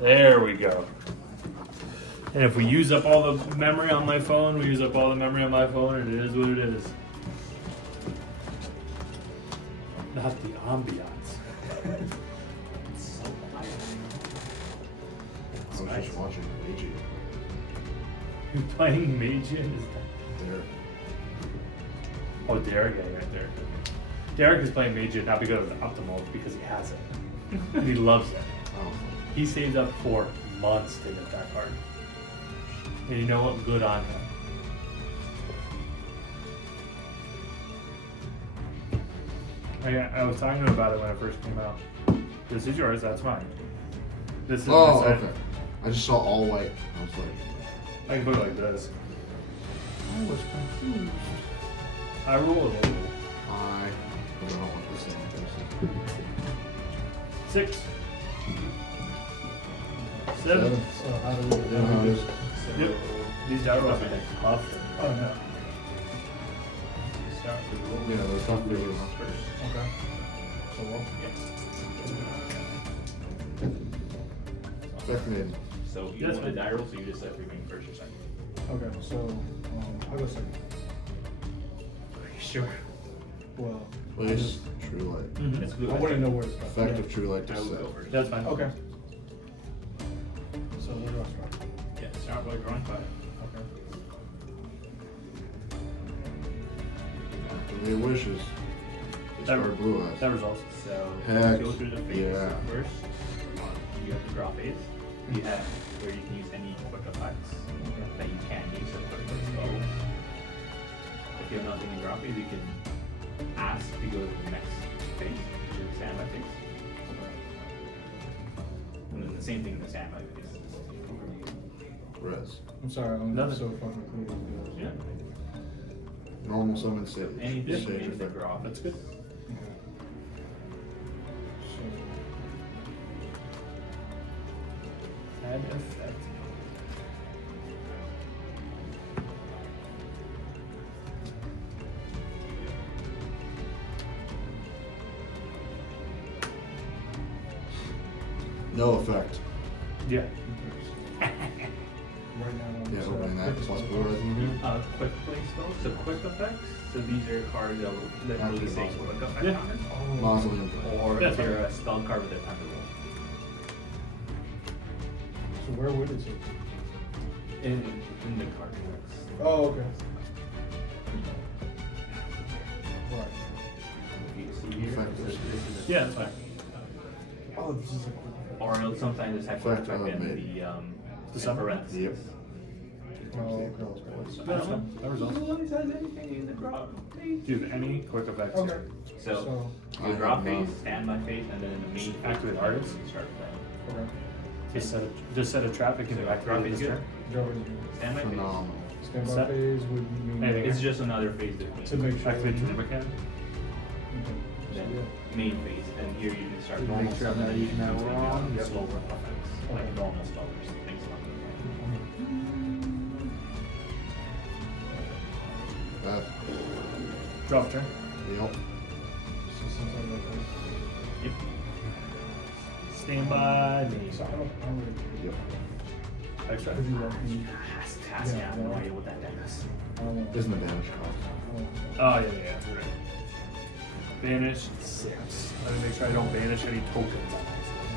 There we go. And if we use up all the memory on my phone, we use up all the memory on my phone, and it is what it is. Not the ambiance. It's so quiet. I was just watching Meiji. You're playing Meiji? Is There. Oh, Derek, yeah, right there. Derek is playing Meiji not because of the optimal, because he has it. And he loves it. Oh. He saved up for months to get that card. And you know what? Good on him. I was talking to him about it when it first came out. This is yours, that's mine. This is Oh, this side. okay. I just saw all white. I was like, I can put it like this. I was confused. I rolled it. I don't know what this thing is. 6. 7. So how do we Yeah, no, it's- Yep. These die roll. Tough. Oh, no. Start with roll. Yeah, they're tough to do. First. Okay. So what? Checkmate. So you That's want a fine. die roll, so you just set three being first or second. Okay, so I'll go second. Are you sure? Well, Place true light. Mm-hmm. It's blue. I wouldn't know where it's from. Effect of true light I to will set. go first. That's fine. Okay. So where do I start? Yeah, start by drawing 5. Okay. After their wishes. They start blue eyes. That results. So Heck, go through the phase yeah. first. You have the draw phase. You have where you can use any quick effects that you can use so quick spells. If you have nothing in draw phase, you can ask to go to the next phase, to the standby phase. And then the same thing in the standby phase. Res. I'm sorry, I'm Nothing. so fucking clear. Yeah. Normal summon stage. Anything Stage in the effect. draw. That's good. Okay. So Add effect. No effect. Yeah. right now, Yeah, so opening that plus blue eyes in here. Quick play spells. So quick effects. So these are cards that will literally Active say mausoleum. quick effect Yeah. on it. Oh, Mausoleum. Or Yeah, if they're a spell card with a time to roll. so where would it be? In the card decks. Oh, okay. Right. You see here, Effect. this is a Yeah, that's fine. Oh, this is a quick. or sometimes this has Effect effect of in maybe. the summer? parentheses. Yep. Oh, okay. That's fine. That results. Always has anything in the draw phase. Do you have any quick effects? Okay. So, I your draw have phase, none. standby phase, and then in the main phase, Activate artist? you start playing. Okay. Just set a trap. It can So be drop activated is this good. turn. Joe is Standby phase. Phenomenal. standby Set. phase would mean Anything. It's just another phase between. to make sure. Activate your mechanic. Okay. So, Then yeah. main phase, and here you can start To normal make sure I'm summon, not and you using can that do wrong. Yep. slower effects, like Okay. normal spellers, things like That. Drop turn. Yep. So sometimes like that. that. Yep. Stand by me. So I don't really. Yep. Extra. If you want me, Has to have no idea what that deck is. I don't want. Isn't a banish cost. Oh, yeah. Right. Banish 6. Let me make sure I don't banish any tokens on myself.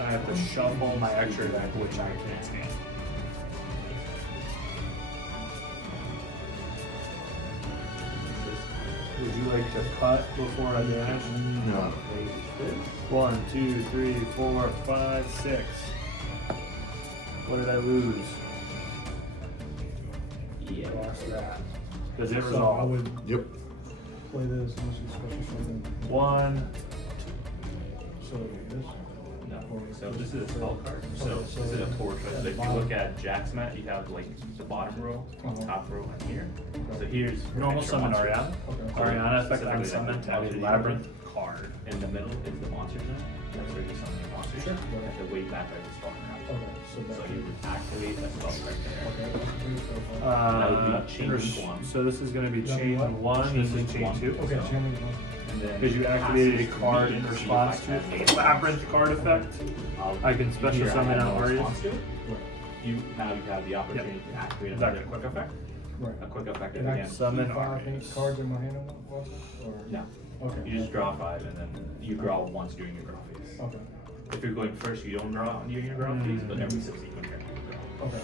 I have to shuffle my extra deck, which I can't stand. Would you like to cut before I banish? No. 1, 2, 3, 4, 5, 6. What did I lose? Yeah. Lost that. Does it So I resolve? would Yep. play this unless you special something. 1. So this. No. So this is a spell card. So this is a portrait. So if you look at Jack's mat, you have like the bottom row, top row, and here. So here's Normal extra summon monsters. Ariana. Okay. Ariana effect Specifically on that summon to monster add you Labrynth. card. In the middle is the monster zone. That's where you summon your monsters. Sure. You have to wait back at the spawn card. Okay. So that. So you would activate a spell card there. Okay. That's pretty That would be chain res- one. So this is going to be That'd be chain what? 1. This is Chain chain one. 2. Okay. So- Channeling one. And then Because you activated a passes to card me in to see if response I to can a make Labrynth card effect. I can special here I summon have out no Arias. response to it. Now you have the opportunity to activate another quick effect. Right. A quick effect is And I again. can Summon keep 5 Arias. cards in my hand at once, or? No. Okay. You just draw 5 and then you draw once during your draw phase. Okay. If you're going first, you don't draw during your draw phase, but every subsequent turn you draw. Okay.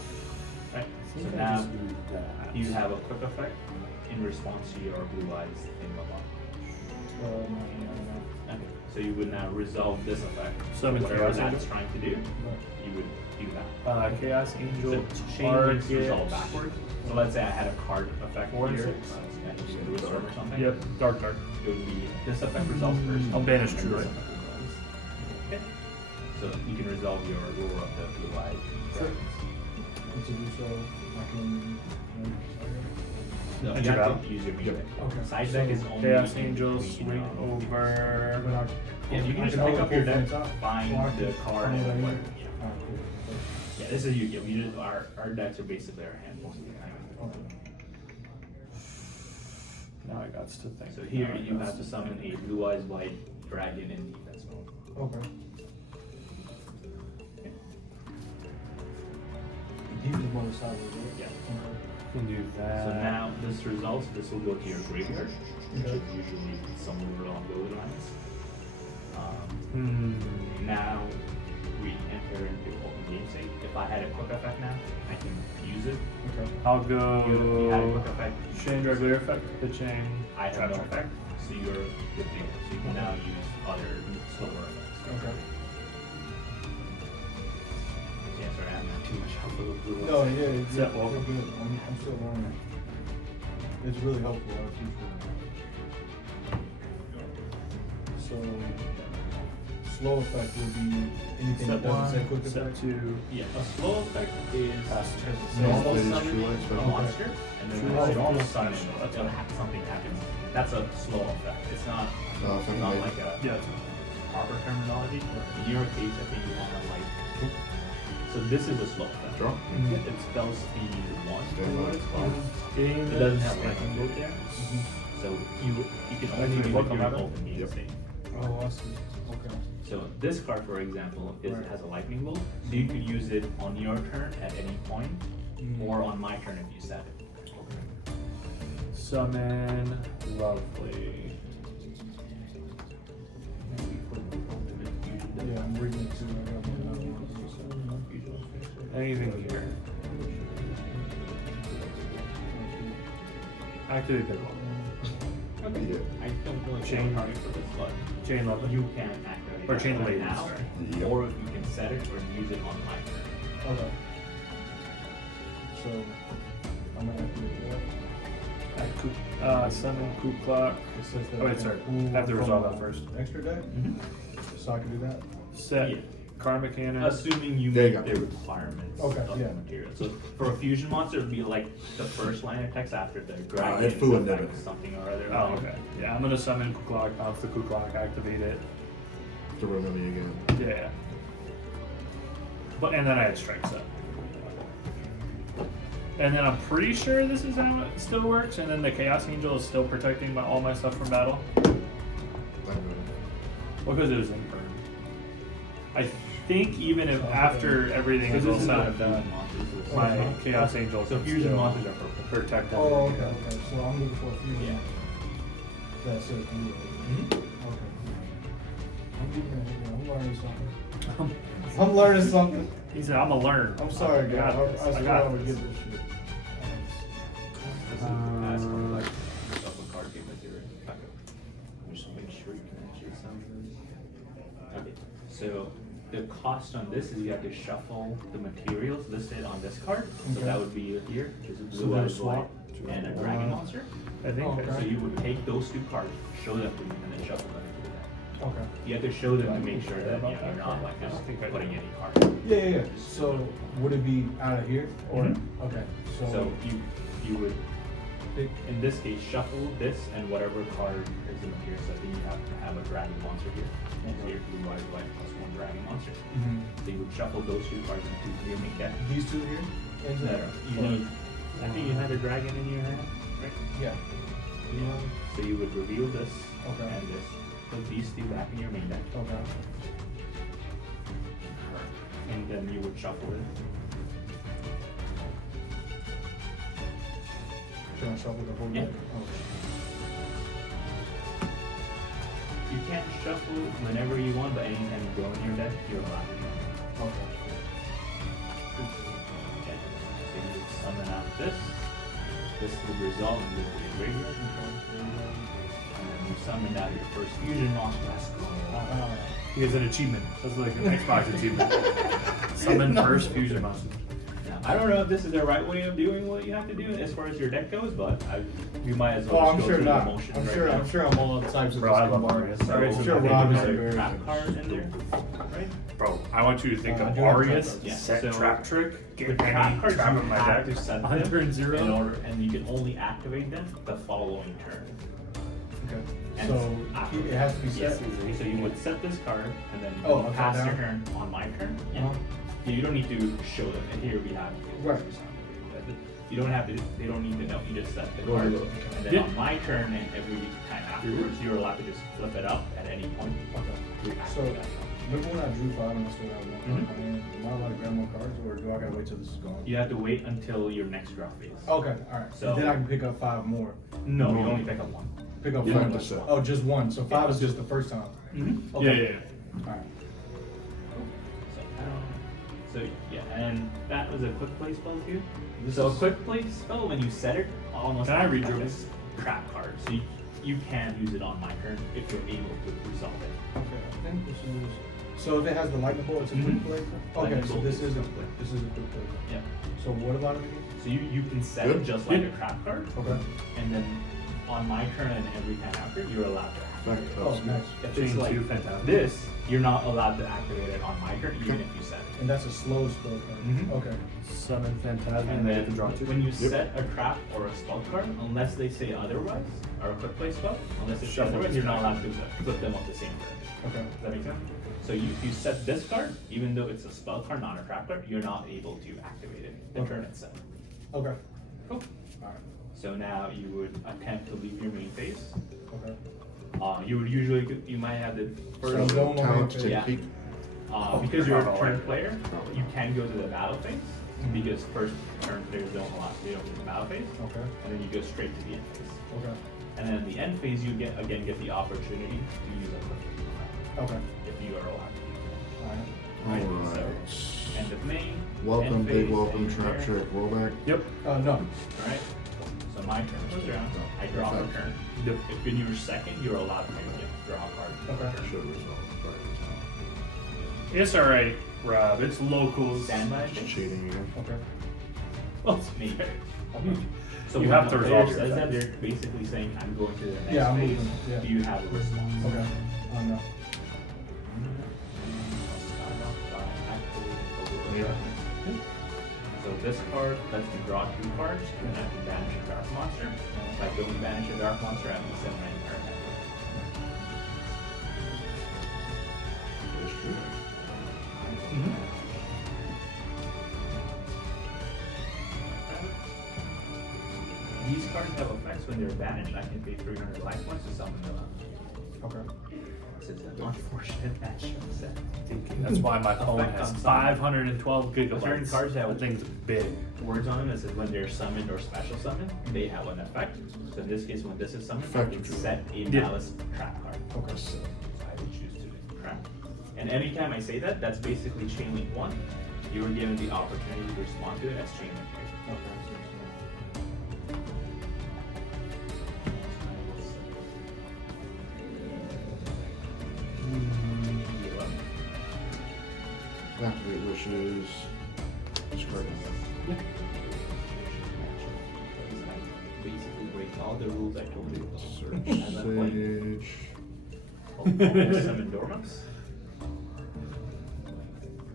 Right. I So think I now just do that. you have a quick effect in response to your blue eyes thingamabob. Okay. So you would now resolve this effect. Summon whatever Chaos that's Angel. trying to do, you would do that. Chaos Angel, So chain links resolve backwards. So let's say I had a card effect 4 and here. 6. I can do a storm or something. Yep, dark. It would be this effect resolves first. I'll banish and Druid. this effect resolves. Okay. So you can resolve your lure of the blue eye. Sure. And to do so, I can. No, And you your have battle? to use your music. Okay. Side deck is only Chaos in Angel, between, swing over. But I, Yeah, you can I just can pick only up your pull deck, from the top. find Or I the can card, find and it what. here. Yeah. Alright, cool. Yeah, this is Yu-Gi-Oh! We just our decks are basically our hand most of the time. Okay. Now I got to think. So here you have to summon a blue eyes white dragon in defense mode. Okay. Defense mode is sideways, right? Yeah. Okay. Can do that. So now this results, this will go to your graveyard, which Okay. is usually somewhere along those lines. Hmm. Now we enter into open game state. If I had a quick effect now, I can use it. Okay. I'll You had a go quick effect. chain regular effect, the chain. I have no Trap effect, so you're good to go. So you can now use other slower effects. Okay. Yeah, sorry, I'm not too much help with the blue No, ones. yeah, it's Yeah, yeah, well- we're good. I'm still learning. It's really helpful. I appreciate it. So, slow effect would be anything Step that doesn't say 1, quick step effect. 2. Yeah, a slow effect is Pass turn. normal Ladies, summoning true light a special. monster, and then True when light. normal summon, That's something happens. That's a slow effect. It's not Second not lady. like a Yeah. proper terminology. In your case, I think you have like. So this is a slow effect. Draw. It spells speed 1 Stand or what by. it's called. Game It doesn't have is lightning bolt there, so you can I only need to do look it on during that. open game Yep. state. Oh, I see. Okay. So this card, for example, Right. has a lightning bolt, so you could use it on your turn at any point, Mm. or on my turn if you set it. Summon lovely. Yeah, I'm reading it too. I got one. Anything here. Activate big one. Yeah. I don't really Chain. chain target for this, but Chain lovely. you can activate Or it chain right ladies, now, sorry. Yep. or you can set it or use it on my turn. Okay. So, I'm gonna have to do that. Summon Coup Clock. It says that Oh, I wait, can sorry. pull I have to resolve from that first. Extra deck? So I can do that? Set Yeah. Karma Cannon. Assuming you There you meet go. the requirements Okay, of yeah. the material. So for a fusion monster, it would be like the first line of text after the dragon, it's full of effect, never. something or other. Oh, okay. Yeah, I'm gonna summon Coup Clock, bounce the Coup Clock, activate it. To remember you again. Yeah. But and then I had strike set. And then I'm pretty sure this is how it still works. And then the Chaos Angel is still protecting all my stuff from battle. Well, because it was in burn. I think even if after everything So is this all is said not and done, fusion monsters. my Chaos Angel So can fusion still monsters are purple. protect Oh, everything. okay, okay. So I'm looking for a fusion. Yeah. That says blue. Mhm. Okay. I'm learning something. I'm learning something. He said, "I'm gonna learn." I'm sorry, I guys. got I this. swear I got would this. get this shit. This is as like yourself a card game with your backup. Just make sure you can actually summon this. Okay, so the cost on this is you have to shuffle the materials listed on this card. So Okay. that would be here. There's a So blue they're eyes white swapped? and a dragon monster. I think. Oh, So okay. you would take those two cards, show them to me, and then shuffle them into the deck. Okay. You have to show them to make sure that you're not like just putting any card. Yeah, yeah, yeah. So would it be out of here or Mhm. okay? So you would pick, in this case, shuffle this and whatever card is in the material. So I think you have to have a dragon monster here. And here, blue eyes white plus one dragon monster. Mhm. So you would shuffle those two cards into your main deck. These two here. Into No, you need. I think you had a dragon in your hand, right? Yeah. Yeah. So you would reveal this Okay. and this. Put these two back in your main deck. Okay. And then you would shuffle it. Can I shuffle the whole Yeah. deck? Oh. You can't shuffle whenever you want, but anytime you go in your deck, you're allowed to. Okay. Okay. So you would summon out this. This would resolve into the graveyard. And then you summon out your first fusion monster. Let's go. He has an achievement. That's like an Xbox achievement. Summon first fusion monster. Now, I don't know if this is the right way of doing what you have to do as far as your deck goes, but you might as well Oh, just I'm go sure through not. the motions I'm right sure. now. I'm sure I'm all types of Bro, I love combined. Arias. So Arias I'm is sure my Rob is favorite very trap good. card in there, right? Bro, I want you to think I of do have Arias, trap cards. set Yeah, so trap trick, The get trap any cards trap you in my have deck, to set 100 and in 0. order, and you can only activate them the following turn. Okay. And So after- it has to be Yes. set. So you would set this card, and then Oh, when you okay, pass your down. turn on my turn. Uh-huh. Yeah, you don't need to show them. And here we have. Right. You don't have to. They don't need to know. You just set the Go card, ahead. and then Yeah. on my turn and every time afterwards, you're allowed to just flip it up at any point. Okay. to So activate that card. remember when I drew 5 and I still have one card in my hand? Am I allowed to grab more cards, or do I gotta wait till this is gone? You have to wait until your next draw phase. Okay. All right. So- So then I can pick up 5 more. No, you No. only pick up one. Pick up You 5 have to more. set. Oh, just one. So 5 is just the first time. Mm-hmm. Okay. Yeah. All right. So yeah, and that was a quick play spell too. This So a is- quick play spell, when you set it, almost Can I read like your a list? trap card. So you can use it on my turn if you're able to resolve it. Okay. I think this is. So if it has the lightning bolt, it's a quick Mhm. play. Okay. Lightning So bolt this is is a quick play. this is a quick play. Yeah. So what about it again? So you can set Good. it just like Yeah. a trap card, Okay. and then on my turn and every time after, you're allowed to activate it. Oh, nice. If Chain it's like two, fantastic. this, you're not allowed to activate it on my turn, even if you set it. And that's a slow spell card. Mhm. Okay. Summon Phantasm, And they then can draw 2. when you set a trap or a spell card, unless they say otherwise, or a quick play spell, unless it's Shuffle otherwise, this you're not card. allowed to flip them up the same turn. Okay. Does that make sense? So if you set this card, even though it's a spell card, not a trap card, you're not able to activate it the Okay. turn it's set. Okay. Cool. All right. So now you would attempt to leave your main phase. Okay. You would usually, you might have the So first, go on my Talent main to Yeah. peek. because you're a Oh, turn right. player, you can go to the battle phase, because first turn players don't allow, they don't do the battle phase, Okay. and then you go straight to the end phase. Okay. And then in the end phase, you get the opportunity to use a quick play Okay. if you are allowed to. All right. Right, Alright. So, end of main. Welcome, end big phase, welcome, end trap there. trick, rollback. Yep. No. Alright, so my turn goes around, I draw a Okay. turn. Yep. If in your second, you're allowed to draw a card. Okay. Should resolve. It's alright, Rob. It's locals. Standby. Just cheating again. Okay. Well, Me. you So You when have to a player resolve your says that, effects. they're basically saying, I'm going to the next Yeah, I'm phase. moving, yeah. Do you have a response? Okay. No. So this card lets me draw 2 cards, and I can banish a dark monster. If I don't banish a dark monster, I can send my entire deck. That's true. These cards have effects when they're banished. I can pay 300 life points to summon them up. Okay. This is an unfortunate matchup set. That's why my phone Effect has on summon. 512 gigabytes. Certain cards have That thing's big. words on them that says when they're summoned or special summoned, they have an effect. So in this case, when this is summoned, I Effect can control. set a Yeah. malice trap card. Okay. So I would choose to trap. And anytime I say that, that's basically chain link 1. You were given the opportunity to respond to it as chain link 3. Okay. Activate wishes. Discard. Basically break all the rules I told you. Search As I play. Sage. Almost summon dormants.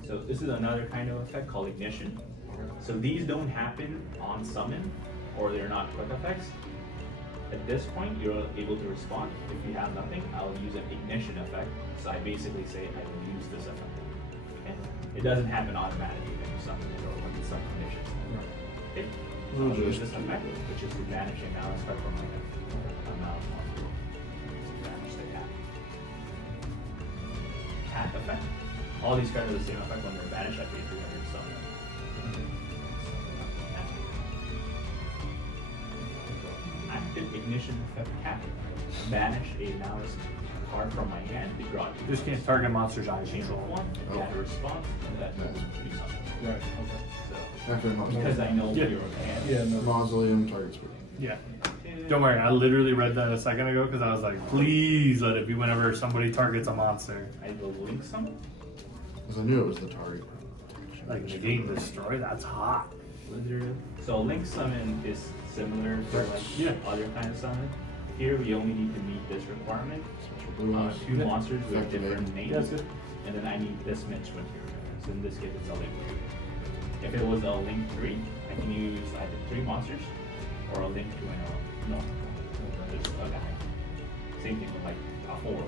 So this is another kind of effect called ignition. So these don't happen on summon, or they're not quick effects. At this point, you're able to respond. If you have nothing, I'll use an ignition effect. So I basically say I will use this effect. Okay? It doesn't happen automatically when you summon it or when you summon ignition. Okay? So I'll use just this effect, which is to banish a malice card from my deck. A malice monster. Banish the cat. Cat effect. All these cards are the same effect when they're banished. I pay 300 summon them. Active ignition effect cat. Banish a malice card from my hand. They draw two. Just can't target monsters I Change control. one. If you had a response, that will do something. Right, okay. So, After because I know Yeah. you're hand. Yeah, no. Mausoleum target spirit. Yeah. Don't worry, I literally read that a second ago because I was like, please let it be whenever somebody targets a monster. I will link some. Because I knew it was the target. Like the game destroy, that's hot. Lizard. So link summon is similar to like Yeah. other kind of summon. Here we only need to meet this requirement. Special blue eyes. Two Yeah. monsters with Effective different aim. names. Yeah, that's good. And then I need this match material. So in this case it's a link 2. If it was a link 3, I can use either 3 monsters or a link 2 and a no. Just a guy. Same thing with like a 4, link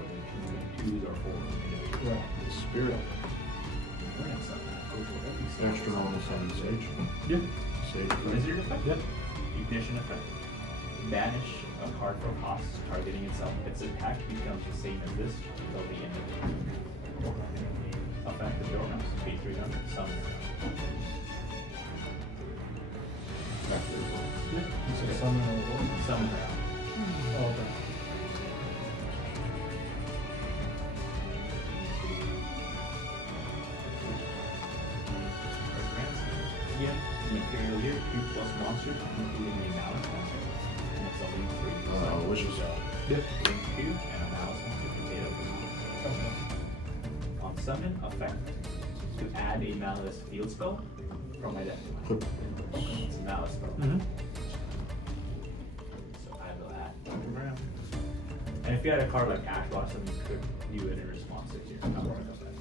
2s or 4 individual. Right. The spirit. We're gonna summon that. Go to every single Extra normal summon sage. Yeah. Sage. Lizard effect? Yep. Ignition effect. Banish a card for cost targeting itself. Its attack becomes the same as this until the end of the turn. Effect the Dormouse. Pay 300. Summon it. You said summon or what? Summon her out. Oh, okay. Yeah. Material here, 2 plus monsters, including a malice monster. And it's a link 3. Wishes. Yep. Link 2 and a malice monster potato for malice. Okay. On summon, effect to add a malice field spell from my deck to my Put. It's a malice spell. Mm-hmm. So I will add program. And if you had a card like Ash Blossom, you could do it in response to your number of effect.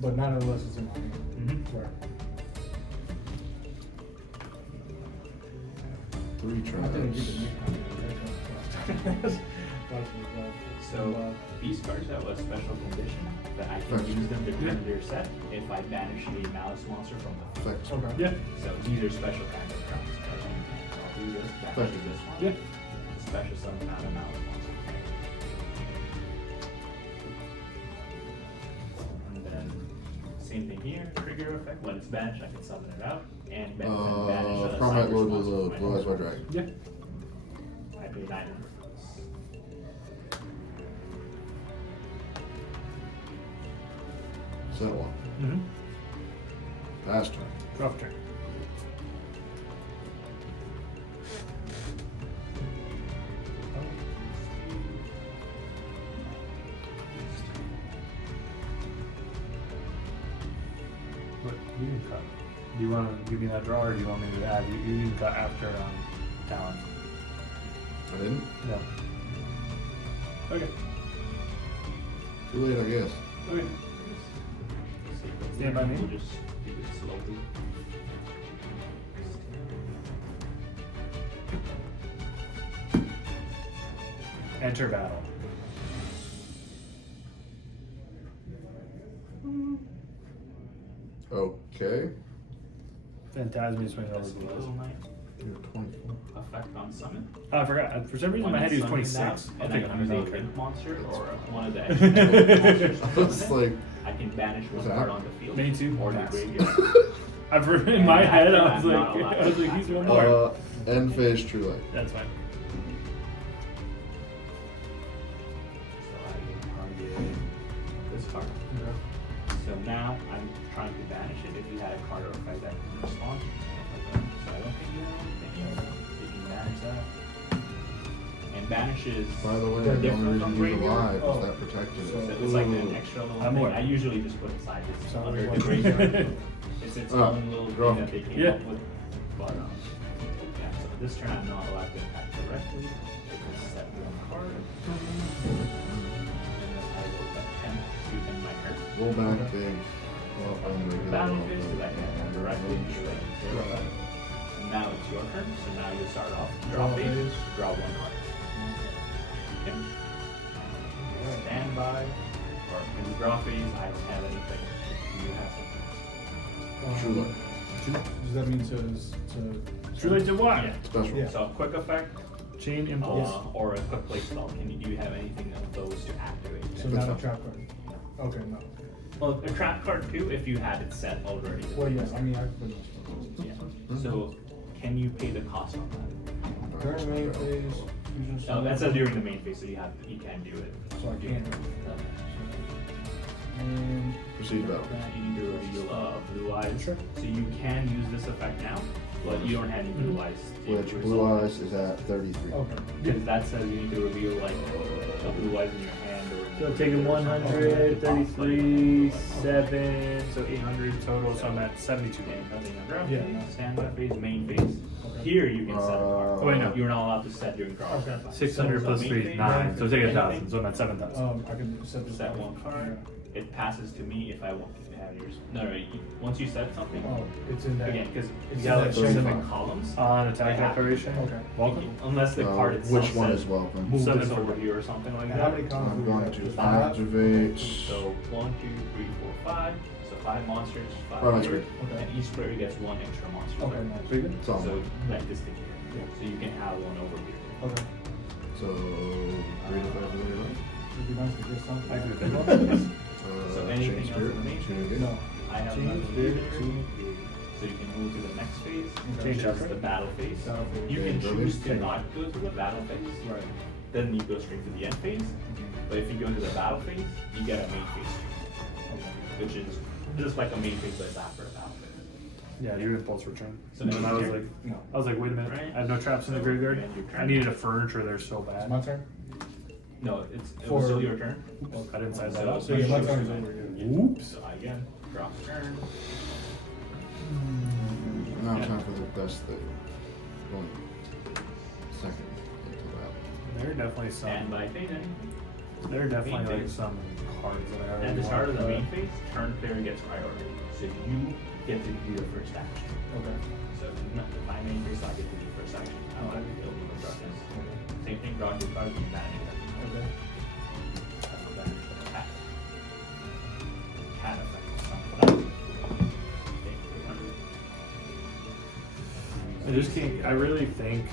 But not unless it's in my hand. Mm-hmm. Right. 3 I didn't get traps. the nickname. So these cards have a special condition that I can use them to turn their set if I banish a malice monster from the field. Effects. Okay. Yeah. So these are special kinds of cards. So I'll do this, banish Effective. this one. Yeah. Special summon not a malice monster. And then same thing here, trigger effect. When it's banished, I can summon it out and banish the Prominent assigned Lord response of to my Blue Eyes monster. White Dragon. Yeah. I pay 900 for this. Set one. Mm-hmm. Pass turn. Rough turn. What you can cut? Do you want to give me that draw, or do you want me to add? You can cut after Talon. I didn't? No. Okay. Too late, I guess. Okay. Stand by me. We'll just do it slowly. Enter battle. Okay. Phantasmi swing over That's the a list. little knight. You're 24. Effect on summon. Oh, I forgot. For some reason, in my head he was 26. I'll And take I a can use a $100 link card. monster or one of the extra monsters. I was like, I can banish one What's that? card on the field. Me too. Or the Pass. graveyard. In my And head, after I was that, like, not allowed I was like, he's to one attack. more. end phase true light. That's fine. So I can target this card. So now I'm trying to banish it if you had a card or effect that can respond. So I don't think you have anything else. So you can banish that. And banishes. By the way, they're the only different from reason he's graveyard. alive Oh. is that protected. So So it's like an Ooh. extra little I'm thing. aware. I usually just put aside this Sounds under like the one. graveyard. It's its Oh, own little draw. thing that they came Yeah. up with. But yeah, so this turn I'm not allowed to attack directly. I can set one card. And then I will attempt to end my turn. Roll back big. Well, I'm regular. Battle phase because I can attack directly and straight zero. And now it's your turn, so now you start off. Draw Draw phase, phase. draw one card. Okay. Stand by, or in the draw phase, I don't have anything. Do you have something? True light. Does that mean to It's related to what? Yeah. Special. Yeah. So a quick effect, Chain impulse. or a quick play spell. Do you have anything of those to activate? So not a trap card? Okay, no. Well, a trap card too, if you had it set already. Well, yes, I mean, I could put it. Yeah. So, can you pay the cost on that? During the main phase, fusion Oh, that's during the main phase, so you can do it. So I can't. And Proceed battle. You need to reveal blue eyes. Sure. So you can use this effect now, but you don't have any blue eyes. to Which resolve blue it. eyes is at 33. okay. Because that says you need to reveal like the blue eyes in your hand or. So taking 100, 33, 7, so 800 total. So I'm at 72 games. Nothing on draw Yeah, phase, no. stand-up phase, main phase. Okay. Here you can set a card. Oh, wait, no. You're not allowed to set during draw. Okay. 600 plus 3 is 9. So take 1,000. So I'm at 7,000. I can set this. Set one card. It passes to me if I want to have yours. No, once you set something, Oh, it's in that. again, because It's you have in like that chain specific file. columns. On attack They have- declaration. Okay. Welcome. Unless the card itself Which one says, is welcome? move Seven this for over one. here or something like How that. many columns I'm do we going have? to Just five? activate. So 1, 2, 3, 4, 5. So 5 monsters, 5 Oh, that's here, good. Okay. and each player gets 1 extra monster. Okay, nice. Pretty good. So, So like this thing here. So you can have one over here. Okay. so read it back to the right. It'd be nice to get something. I could pick one. So Chain anything else spirit, in the main chain phase? again. No. I have Change nothing spirit either. to- So you can move to the next phase, Okay. which Change is chapter. the battle phase. Battle phase. You Okay, can so choose this to thing. not go to the battle phase. Right. Then you go straight to the end phase. But if you go to the battle phase, you get a main phase, Okay. which is just like a main phase, but it's after a battle phase. Yeah, your impulse return. So And then I was here- like, No. wait a minute. Right. I have no traps in the So, graveyard. and your turn. I needed a furniture there so It's bad. my turn? No, it For- was still your turn. I didn't size that So- up. So yeah, my turn is over here. Oops. So again, drop turn. Now time for the best thing. Going second into that. There are definitely some. And by phase ending. There are definitely main like phase. some cards that I already At the start of the want, main but- phase, turn player gets priority. So you get to do the first action. Okay. So my main phase, I get to do the first action. I don't have to build with darkness. Same thing, draw your card, you manage them. Okay. That's what that is. Cat effect. Something. I just can't. I really think,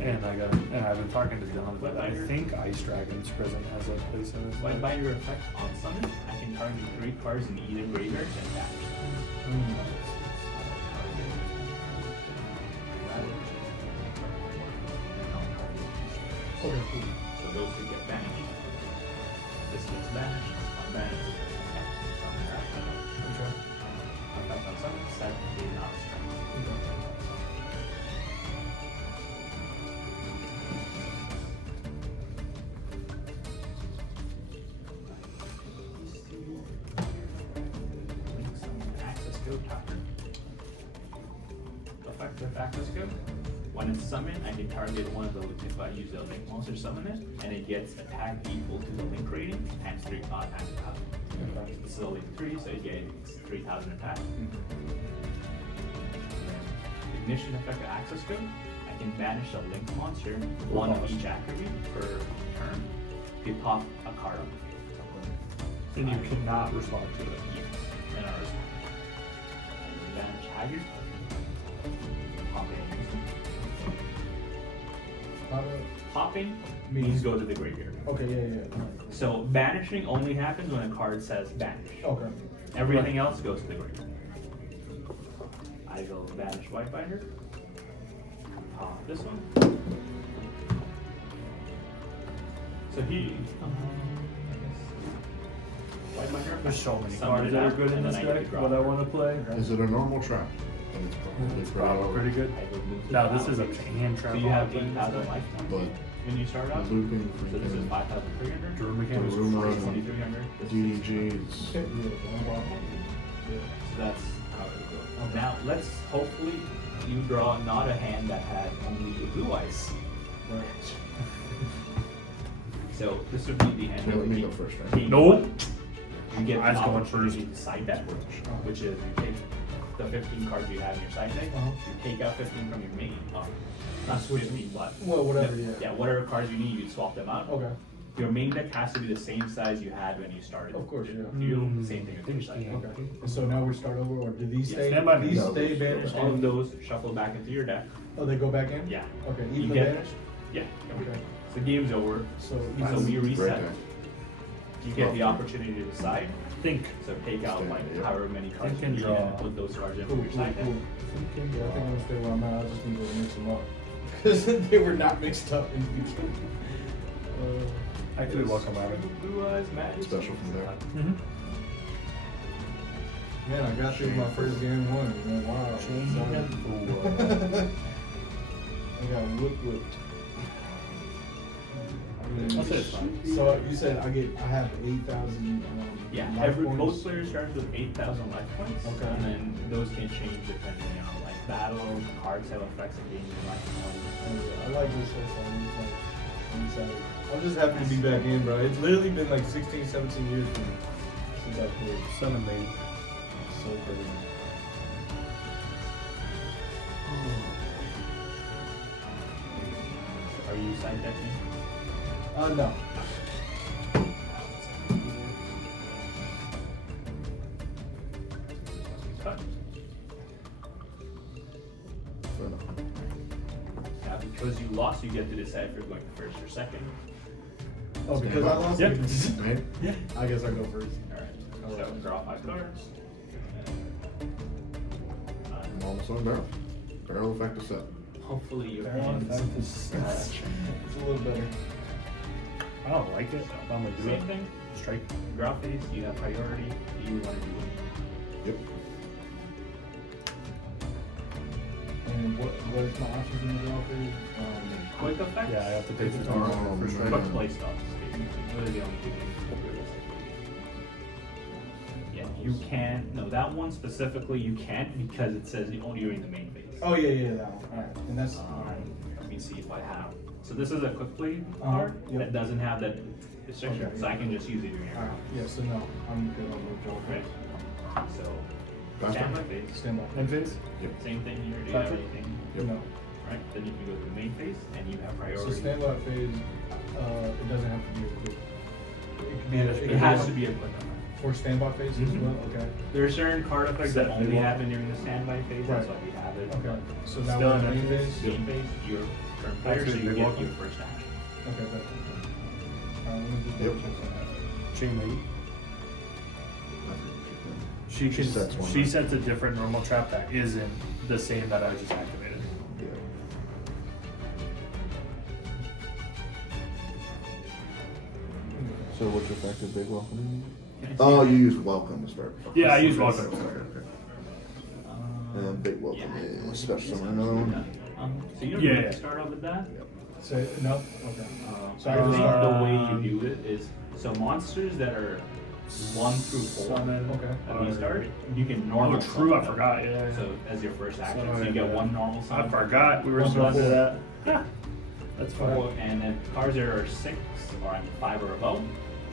and I've been talking to Dylan, but I think Ice Dragon's Prison has a place in this. By your effect on summon, I can target 3 cards in either graveyard and back. Okay, cool. So those two get banished. This gets banished. Unbanished. Okay. Effect on summon, set a not strike. Access code topper. Effect with access code. When it's summoned, I can target one of the, if I use a link monster summon it, and it gets attack equal to the link rating times 3 times 1,000. Okay. This is only 3, so it gets 3,000 attack. Ignition effect of access code. I can banish a link monster, one of each attribute per turn. You pop a card on the field. And you cannot respond to it. Yes, and I respond. I can banish Haggard. Popping means go to the graveyard. Okay, yeah. So banishing only happens when a card says banish. Okay. Everything else goes to the graveyard. I go banish Whitebinder. This one. So he. Whitebinder. There's so many summon cards it that are out, good in and this then I get deck. to What I drop want to play. Is it a normal trap? And it's probably Pretty good. I go move to No, the this is a battle. hand trap. So you have all in this 8,000 deck. lifetime But when you start out. looping So this is freaking 5,300. Drew mechanics. Daruma. 2,300. DDGs. Okay, yeah, no problem. So that's how it would go. Now let's hopefully you draw not a hand that had only the blue eyes. Right. So this would be the hand So that let would me keep go first, right? king Nope. one. You get Eyes the going opportunity first. to side deck, which is you take the 15 cards you have in your side deck, Uh-huh. you take out 15 from your main, not Switch 15, but Well, whatever, yeah. yeah, whatever cards you need, you swap them out. Okay. Your main deck has to be the same size you had when you started. Of course, yeah. Duel, same thing with your side. Okay. And so now we start over, or do these Yeah, stay? stand by These me. stay banished. All of those shuffle back into your deck. Oh, they go back in. Yeah. Okay. You Even the get- banished. Yeah. Okay. So game's over. So So even- we reset. Right there. You get the opportunity to decide. Think. So take out Stand, like yeah. however many cards Think and you need draw. and put those cards in Cool, for your cool, side deck. cool. Yeah, I think I'm gonna stay where I'm at. I just need to mix them up because they were not mixed up in the beginning. Actually, welcome out of Blue eyes, magic. Special from there. Mm-hmm. Man, I got through my first game one. Man, wow. Change Sorry. and I got whipped. I'll say it's fine. So you said I have 8,000. Yeah, life both points? players starts with 8,000 life points. Okay. And then those can change depending on like battles, cards have effects and games and life points. Oh, yeah, I like this exercise. I'm excited. I'm just happy to be back in, bro. It's literally been like 16, 17 years since I played. 7 made. So crazy. Are you side decking? No. Cut. Fair enough. Now, because you lost, you get to decide if you're going first or second. Oh, because I lost? Yep. Right? Yeah. I guess I go first. Alright. So draw 5 cards. I'm almost on barrel. Barrel effect is set. Hopefully your Barrel hands. effect is- It's a little better. I don't like it. I'm gonna do Same it. thing. Strike. Draw phase, you have priority. You want to do it. Yep. And what is my options in the draw phase? Quick effects. Yeah, I have to pay for Oh, tomorrow. man. Quick play stops, basically. Those are the only two things realistically. Yeah, you can't. No, that one specifically you can't because it says only during the main phase. Oh yeah, that one. Alright. And that's Let me see if I have. So this is a quick play Uh-huh, card yep. that doesn't have that restriction, Okay, so I yeah. can just use it during your alright. round. Yeah, so no, I'm good on the draw Right. phase. So Faster. standby phase. Stand by. And Vince? Yep. Same thing here. Do you have Faster? anything? Yep. No. Right. Then you can go to the main phase and you have So priority. standby phase, it doesn't have to be a quick. It could be. It has to be a quick effect. For standby phase as Mhm. well. Okay. There are certain card effects that Set only one. happen during the standby phase. That's Right. why we have it. Okay. So now Still we're in in main that phase. Main phase, your turn player, so Actually, you big get welcome. your first action. Okay. But, alright, let me just Yep. check that. Chain lady. She She can, sets one, she right? sets a different normal trap that isn't the same that I just activated. Yeah. So what's your effective big welcome? Oh, you use welcome as part. Yeah, I use Okay, welcome. okay, okay. And big welcome Yeah. is special summon another one. So you don't Yeah, need yeah. to start off with that. Say no. Okay. So I I think just the start- way you do it is so monsters that are 1 through 4 Summon. Okay. at the start, you can Oh, normal. true, summon I them. forgot. Yeah, yeah. So as your first action, Sorry, so you get yeah. 1 normal summon. I forgot we were One supposed to do plus- that. That's fine. And then cards that are 6 or 5 or above,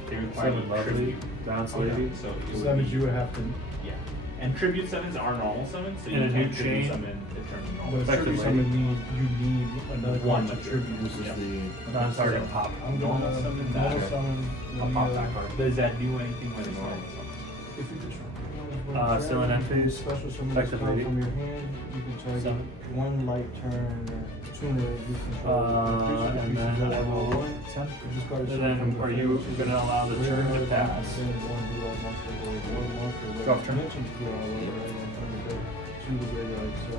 they require Seven you lovely. tribute. Bounce Okay. lady. So it So would that means be- you would have to. Yeah. And tribute summons are normal summons, so you And a can new tribute chain. summon the turn But normal. Effectively. tribute summon you need another One card to tribute. tribute. This is Yeah. the. Non-target pop. I'm Normal gonna summon normal that. summon. I'll pop that card. Does that do anything when it's normal summon? If you could Still an end phase. Special summon this Effective card lady. from your hand. You can target Summon. one light turn tuner you control. And then I will 10. This card is And then from the are field. you gonna allow the turn to pass? Send one blue eyes monster or one monster with Drop turn. dimension to go all over and undergo to the graveyard. So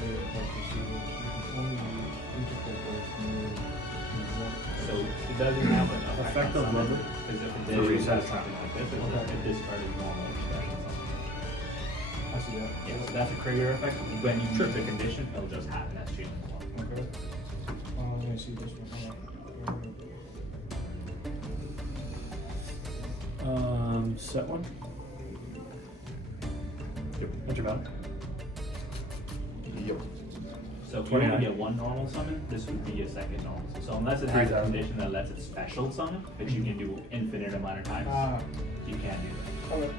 they have to see what you can only use each effect of So it doesn't have an effect Effect on of summon, lever. because if it For did reset. something like this, it would Okay. if this card is normal or special summon. I see that. Yeah, so that's a trigger effect. When you trip the condition, it'll just happen as chain one. Okay. Let me see this one. Set one. What's your value? Yep. So if you only 29. get 1 normal summon, this would be a second normal. So unless it has a 3,000. condition that lets it special summon, which you can do infinite amount of times, you can't do that. Okay.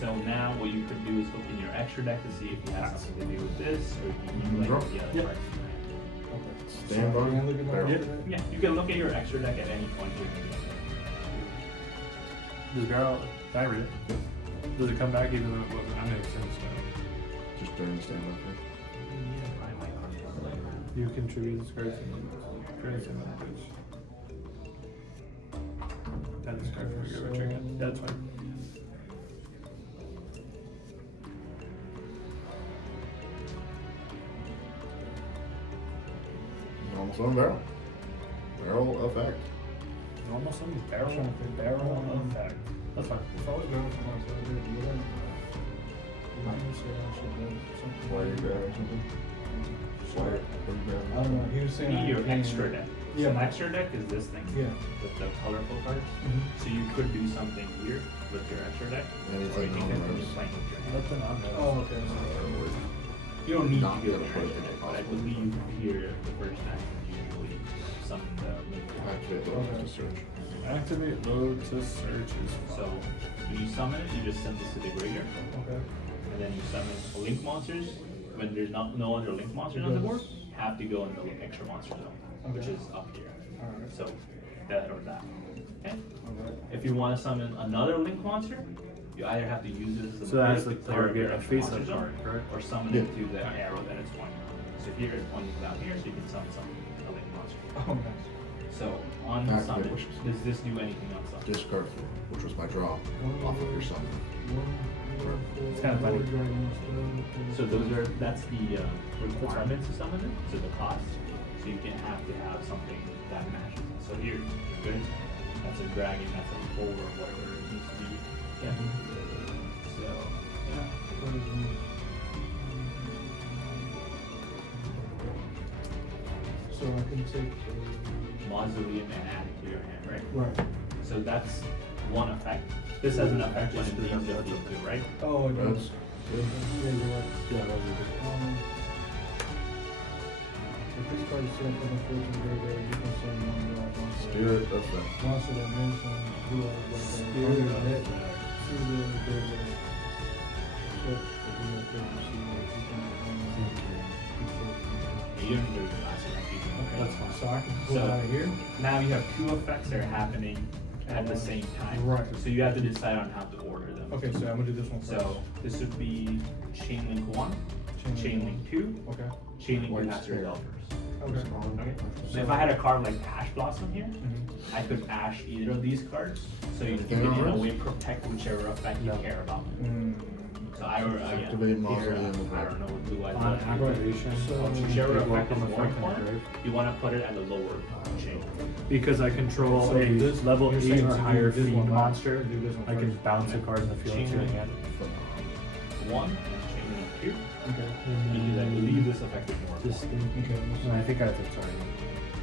So now what you could do is look in your extra deck to see if you have something to do with this, or if you need like Draw. the other Yep. cards. Stand on Can I look at my barrel. extra deck? Yeah, you can look at your extra deck at any point during the game. Does barrel? Can I read it? Does it come back even though it wasn't? I'm gonna send this down. Just during the standby phase. You contribute this card to trade some language. That is card for your trigger. That's fine. Normal summon barrel. Barrel effect. Normal summon barrel effect. That's fine. If I was going for myself, I'd do that. You say I should do something. Why are you grabbing something? Why are you grabbing? I don't know. He was saying. Need your I can't- extra deck. Yeah. So extra deck is this thing. Yeah. With the colorful cards. Mhm. So you could do something here with your extra deck. Or you Anything can on continue those. playing with your hand. Nothing on there. Oh, okay. You don't need Not to go gonna with put your it extra in deck, the but I possible. believe here the first time you usually summon the link. Activate the Okay. to search. Activate load to search is So when you summon it, you just send this to the graveyard, Okay. and then you summon link monsters. When there's no other link monsters on the board, you have to go in the extra monster zone, which Okay. is up here. Alright. So that or that. Okay. Alright. If you want to summon another link monster, you either have to use this as a So that's basic the card of target, your a extra face-up monster zone, card, correct? or summon Yeah. it to the arrow that it's pointing. So here it's pointing down here, so you can summon a link monster. Oh, nice. So on Activate summon, wishes. does this do anything on summon? Discard 4, which was my draw off of your summon. It's kind of funny. So that's the requirements to summon it, so the cost. So you can have to have something that matches. So here, you're good. That's a dragon, that's a four, or whatever it needs to be. Yeah. So, yeah. So I can take. Mausoleum and add it to your hand, right? Right. So that's one effect. This has an effect when it leaves the field too, right? Oh, it That's does. good. Yeah, you're right. Yeah, that was a good. If this card is set from the fortune graveyard, you can send one draw monster. Spirit effect. Monster that mentions blue eyes like that. Spirit Under of that, that. to the graveyard. Check the blue eye card to see what you can. You don't need to do the last effect. You can- That's fine. So I can pull So- it out of here. Now you have two effects that are happening at the same time. Right. So you have to decide on how to order them. Okay, so I'm gonna do this one first. So this would be Chain Link 1, Chain Link 2, Okay. Chain Link White 2 has to Spirit. resolve first. Okay. Okay. So if I had a card like Ash Blossom here, Mhm. I could ash either of these cards, so you Anything can in a else? way protect whichever effect you No. care about. Mm. So I or again, Activate here, Mausoleum I effect. don't know what blue eyes On does. activation, So- Whichever take effect is welcome more effect on important, grave. you want to put it at the lower chain. Because I control So a this- level you're 8 saying or to do higher this fiend one last, monster, do this one I can first. bounce a card in the field to your hand. Phenomenal. 1 and Chain Link 2, Okay. because I believe this effect is more Just important, think, Okay. I think I have to try.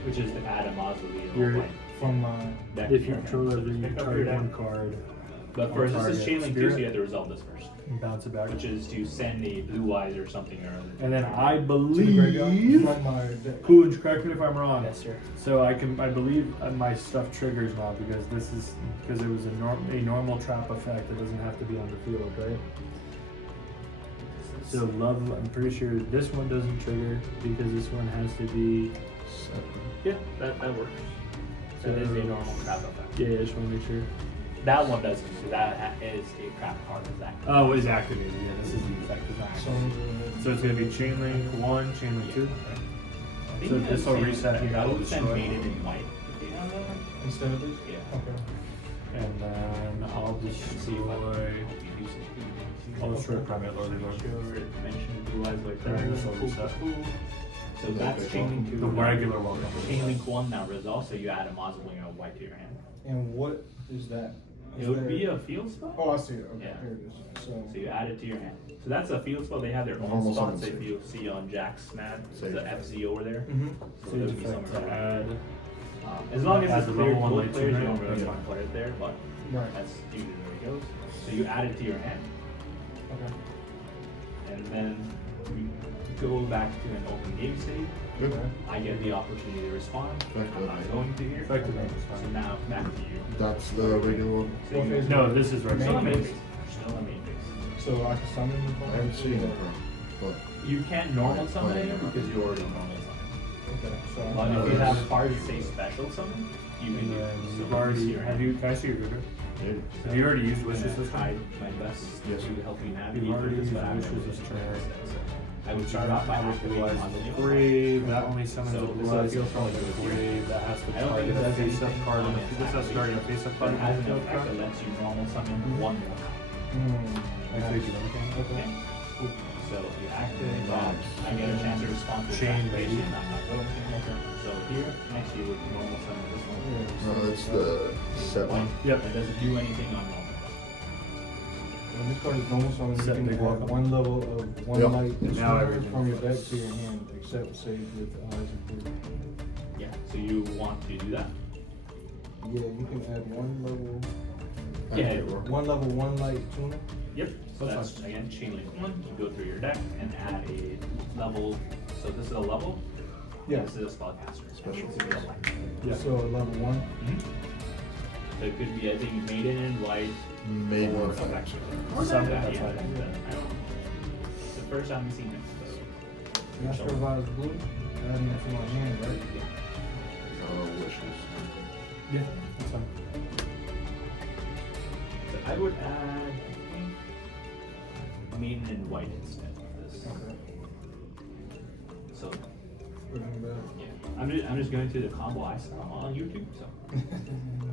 which is to add a mausoleum. You're- like, From my. deck If to you your control hand. So every just pick up target your one deck. card, But first, this is target Chain Link 2, so spirit. you have to resolve this first, and bounce it back. which is to send a blue eyes or something or other. And then I To the graveyard believe, from my deck. Coolidge, correct me if I'm wrong. Yes, sir. So I believe my stuff triggers now because it was a normal trap effect that doesn't have to be on the field, right? So I'm pretty sure this one doesn't trigger because this one has to be, Yeah, that works. So it is a normal trap effect. yeah, I just want to make sure. That one doesn't, so that is a trap card, is that? Oh, it's activated, yeah, this is the effect. It's not So activated. So it's going to be Chain Link 1, Chain Link 2. I think So you have this will Chain Link reset it here. and I it'll would send destroy Maiden it. in white. If you have that one. instead of this? Yeah. Okay. And then I'll destroy. I'll destroy Primate Lord Lord. Sure, it mentioned blue eyes like that. Alright, this will Cool, reset. cool. So that's Chain Link 2. The regular one. Chain Link 1 now resolves, so you add a mausoleum of white to your hand. And what is that? It Is would there- be a field spell. Oh, I see it. Okay, Yeah. here it is. So. So you add it to your hand. So that's a field spell. They have their own Normal spots. summon If you see on Jack's map, Save. the FZ over there. Mm-hmm. So Stage there would be effect somewhere to around. add. As long as Add it's the cleared level one both light players, you trigger. don't really Yeah. want to put it there, but Right. that's usually where it goes. So you add it to your hand, Okay. and then we go back to an open game state. Good. Okay. I get the opportunity to respond. I'm not going to here. Effective So respond. now back to you. That's the regular one. So you phase? No, this is still a regular. main phase. Still a main phase. So I can summon him. I haven't seen it, but You can't normal Right, summon right. him because you already normal summon. Okay, so But if you have cards that say special summon, you can do it. And So you've let me already, see your hand. can I see your grouper? Dude, Have you already used wishes I'm this gonna time? try my best Yes. to help you navigate You've already through this, used but I'm wishes gonna this do turn. so I would start off by activating Otherwise, Mausoleum. the grave, that only summons So a this blue eyes feels from like the it's grave, that has to I don't target think it a does face-up anything card, on and its this has to target a face-up But card. it has an and a effect that card. lets you normal summon one more card. Like three people, okay? Okay. So you activate that, I get a chance to respond to Chain the activation. lady. I'm not going to. So here, next you would normal summon this one. No, that's the set one. Yep. It doesn't do anything on normal. when this card is normal summon, you Set can big add welcome. one level of one Yep. light And now tuner everything from your deck flips. to your hand, except save with eyes and blue. Yeah. So you want to do that? Yeah, you can add one level, Yeah. one light tuner. Yep. So That's that's again chain link one. You go through your deck and add a level. So this is a level. Yeah. This is a spellcaster. Special. Yeah. So level one. So it could be I think maiden in white Maybe or effect. effect. Or something, Yeah, that's yeah. fine. I don't. It's the first time we've seen it. So. Master of Eyes blue. Adding it to my hand, right? Wishes. Yeah, that's fine. So I would add maiden in white instead of this. Okay. So Bring it back. yeah, I'm just going through the combo I saw on YouTube. So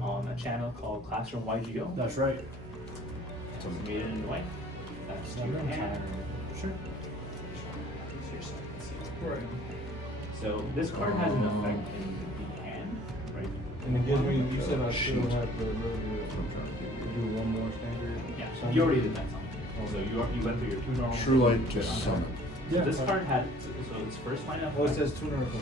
on a channel called Classroom YGO. That's right. So maiden in white. That's to your hand. Sure. Right. So this card has an effect in the hand, right? And it gives me, you said I still Shoot. have the ability to do one more standard. Yeah, summon? you already did that something. So you went through your two normal. True light to summon. So this card had so its first line of Oh, it says tuner. Okay.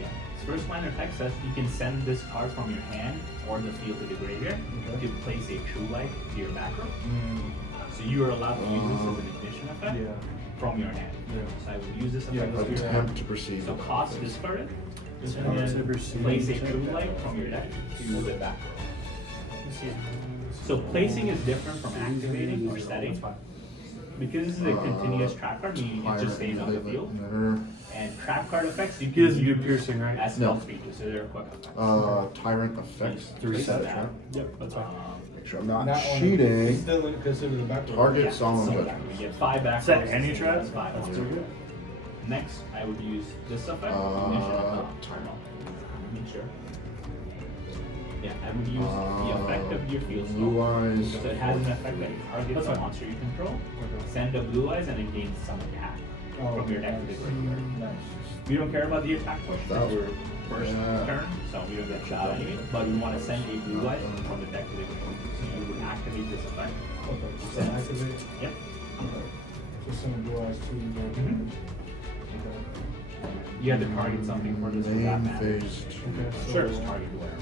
yeah. Its first line of text says you can send this card from your hand or the field to the graveyard Okay. to place a true light to your back row. Mm, So you are allowed to use this as an ignition effect yeah. from your hand. Yeah. So I would use this Yeah, effect. let's with do your that. Attempt to proceed. So cost discarded. This And one then is overseen. place a true light from your deck to the back row. So placing is different from activating or setting. Because this is a continuous trap card, meaning it just stays on the field. And trap card effects you He can doesn't do use piercing, right? as No. spell speeches, so they're quick effects. Tyrant effects to reset a trap. Yep, that's fine. Make sure I'm not Not on- cheating. It's still considered the back row. Target solemn so judgment. you get 5 back Set rows, any that's trap? 5. That's too good. Next, I would use this effect. Ignition effect. Make sure. Yeah, I would use the effect of your field Blue spell. eyes. So it has an effect that targets That's a fine. monster you control. Okay. Send a blue eyes and it gains summon attack Oh, from your deck to the nice. graveyard. Nice. We don't care about the attack push That- because we're first Yeah. turn, so we don't get shot anyway. But we want to send a blue eyes from the deck to the graveyard. So you would activate this effect. Okay. So activate. Yep. Okay. So send blue eyes to the Mhm. Okay. You have to target something for this. for that Main matter. phased. Okay. So, Sure. Just target whatever.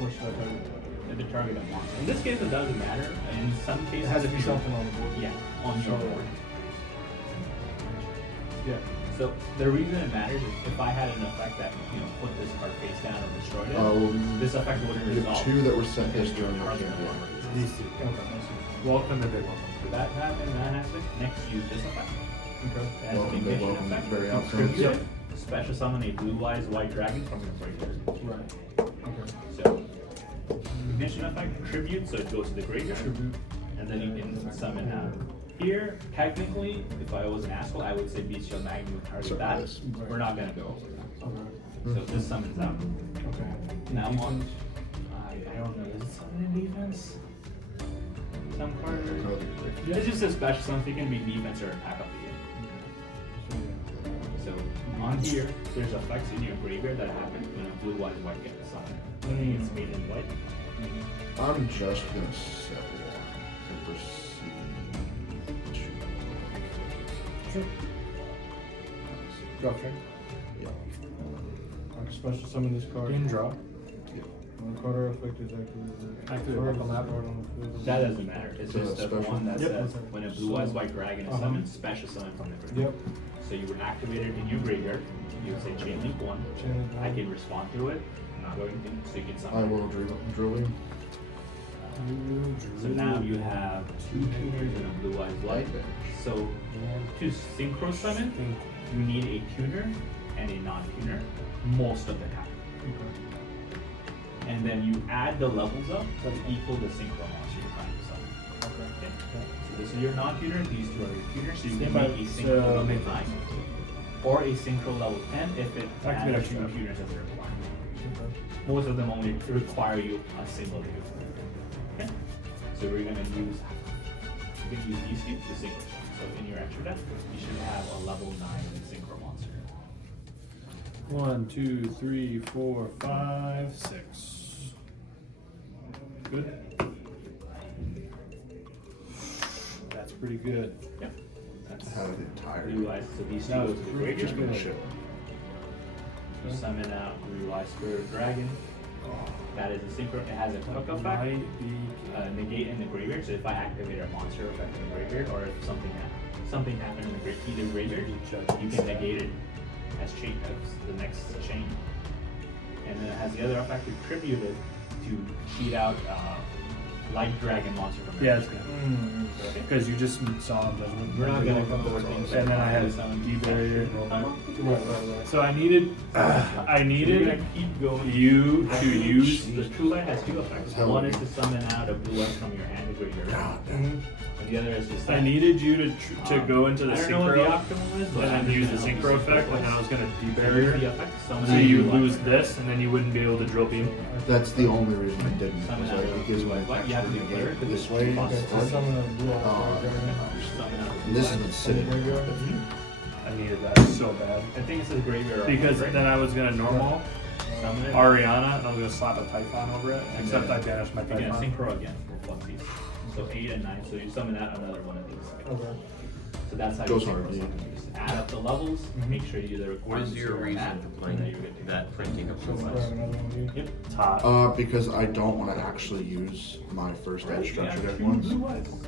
what should I target? You have to target a monster. In this case, it doesn't matter. In some It cases, has to if be you- something on the board. Yeah, on your So- board. Yeah. So the reason it matters is if I had an effect that put this card face down or destroyed it, this effect wouldn't The resolve. two that were sent because this your turn I target can't no do. longer exists. These two. Okay. I see. Welcome to big one. So that happened. Next, use this effect. Okay. It has Welcome, an big ignition welcome, effect. very Contribute outcomes. it. Special summon a blue-eyes white dragon from your graveyard. Right. Okay. So ignition effect, tribute, so it goes to the graveyard. Tribute. And then you can summon here, technically, if I was an asshole, I would say Bestial Magnum would target So that. this. We're not gonna go over that. Okay. So this summons out. Okay. Now on, I don't know, is it summon in defense? Some card? It's just a special summon, so it can be defense or attack up the game. So on here, there's effects in your graveyard that happen when a blue, white, white gets summoned. When it's made in white. I'm just gonna set one to proceed. Sure. Drop turn. Yeah. I can special summon this card. In draw. When the card or effect is activated. Activate Card on is that. card on the field. That doesn't matter. It's So just that's the special? one that Yep. says when a blue eyes white dragon is summoned, special summon from the graveyard. Yep. So you would activate it in your graveyard. You would say chain link 1. Chain link I one. can respond to it. I'm not going to. So you can I summon. will drilling. So now you have 2 tuners and a blue eyes white. So to synchro summon, you need a tuner and a non-tuner, most of them happen. And then you add the levels up to equal the synchro monster you're trying to summon. Okay. So this is your non-tuner, these two are your tuners, so you can make a synchro level 9 or a synchro level 10 if it has 2 tuners as a requirement. Most of them only require you a single tuner. Okay. So we're gonna use these two to synchro. So in your extra deck, you should have a level 9 synchro monster. 1, 2, 3, 4, 5, 6. Good. That's pretty good. Yeah. That's How did it tire? blue eyes. So these two That go was to the pretty graveyard. good. Ship. You summon out blue eyes spirit dragon. That is a synchro. It has a hook effect. Might be. Negate in the graveyard. So if I activate a monster effect in the graveyard, or if something happened in the graveyard, you can negate it as chain as the next chain. And then it has the other effect to tribute it to cheat out light dragon monster from Yeah, your it's good. graveyard. Okay. Because you just saw him, doesn't We're not gonna cover things. And then I had summon D barrier. Right. So I needed keep going. you to use The true light has 2 effects. Hell One yeah. is to summon out a blue eyes from your hand to graveyard, and the other is to I needed you to go into the I don't know what the synchro optimum is, but and then use the synchro effect, and then I was gonna debarrier. the effect. Summon So out you blue eyes. lose this, and then you wouldn't be able to drill beam. That's the only reason I didn't. Summon Was out like, it gives me what you have to declare it, this but way. it's Okay, so or- summon a blue eye. Summon out And this has been sitting. I needed that so bad. I think it says graveyard. Because right? then I was gonna normal Summon it. Ariana, and I was gonna slap a Python over it, except I banished my You're gonna Python. synchro again for funsies. So 8 and 9. So you summon out another one of these. Okay. So that's how Goes you hard, synchro yeah. summon. You just add up the levels, make sure you do the What requirements. is your for reason that, for and playing then you're good to go. that printing of So blue grab eyes? another one of these. Yep. Top. Because I don't want to actually use my first edge structure deck ones.